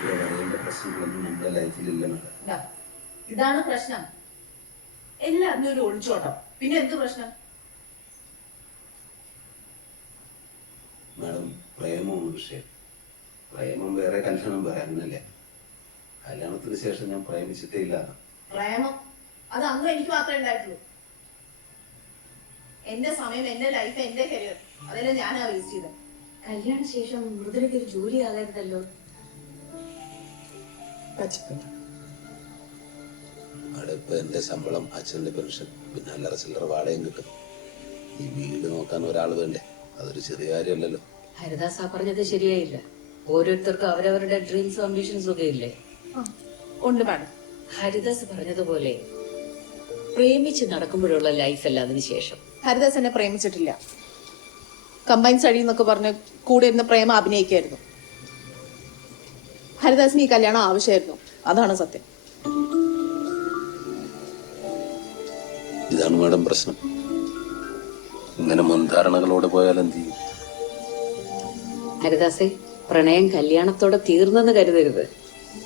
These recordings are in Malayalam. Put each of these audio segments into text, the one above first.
ഇവിടെ പറയേണ്ട പ്രശ്നങ്ങളൊന്നും നമ്മുടെ ലൈഫിലില്ല മാഡം. ഇതാണ് പ്രശ്നം. എല്ലാത്തിനും ഒരു ഒളിച്ചോട്ടം. പിന്നെ എന്ത് പ്രശ്നം? മാഡം, പ്രേമമാണ് വിഷയം. പ്രേമം വേറെ, കല്യാണം വേറെ, അങ്ങനല്ലേ? കല്യാണത്തിന് ശേഷം ഞാൻ പ്രേമിച്ചിട്ടേ ഇല്ല. പ്രേമം അത് അന്ന് എനിക്ക് മാത്രമേ ഉണ്ടായിട്ടുള്ളൂ. എന്റെ സമയം, എന്റെ ലൈഫ്, എന്റെ കരിയർ, അതെല്ലാം ഞാനാ വേസ്റ്റ് ചെയ്തത്. കല്യാണ ശേഷം മൃദുലയ്ക്ക് ഒരു ജോലി ആകരുതല്ലോ. അവിടെ ഇപ്പൊ എന്റെ ശമ്പളം, അച്ഛന്റെ പെൻഷൻ, പിന്നെ അല്ലറ ചില്ലറ വാടകയും കിട്ടും. ഈ വീട് നോക്കാൻ ഒരാൾ വേണ്ടേ? അതൊരു ചെറിയ കാര്യമല്ലല്ലോ. ഹരിദാസ് ആ പറഞ്ഞത് ശരിയായില്ല. ഓരോരുത്തർക്കും അവരവരുടെ ഡ്രീംസും അംബിഷൻസും ഒക്കെ ഇല്ലേ? ഉണ്ട് മാഡം. ഹരിദാസ് പറഞ്ഞതുപോലെ പ്രേമിച്ച് നടക്കുമ്പോഴുള്ള ലൈഫല്ല അതിനുശേഷം. ഹരിദാസ് എന്നെ പ്രേമിച്ചിട്ടില്ല. കമ്പൈൻ സ്റ്റഡി എന്നൊക്കെ പറഞ്ഞ് കൂടെ ഇരുന്ന് പ്രേമ അഭിനയിക്കായിരുന്നു. ഹരിദാസിന് ഈ കല്യാണം ആവശ്യമായിരുന്നു. അതാണ് സത്യം. ഇതാണ് മാഡം പ്രശ്നം. ഇങ്ങനെ മുൻധാരണകളോടെ പോയാൽ എന്ത് ചെയ്യും? ഹരിദാസേ, പ്രണയം കല്യാണത്തോടെ തീർന്നെന്ന് കരുതരുത്.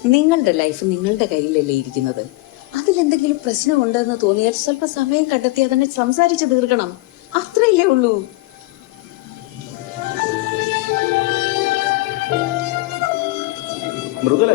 നിങ്ങളുടെ ലൈഫ് നിങ്ങളുടെ കയ്യിലല്ലേ ഇരിക്കുന്നത്. അതിലെന്തെങ്കിലും പ്രശ്നമുണ്ടെന്ന് തോന്നിയാൽ സ്വല്പ സമയം കണ്ടെത്തി അതിനെ സംസാരിച്ച് തീർക്കണം. അത്രയല്ലേ ഉള്ളൂ. മൃദുല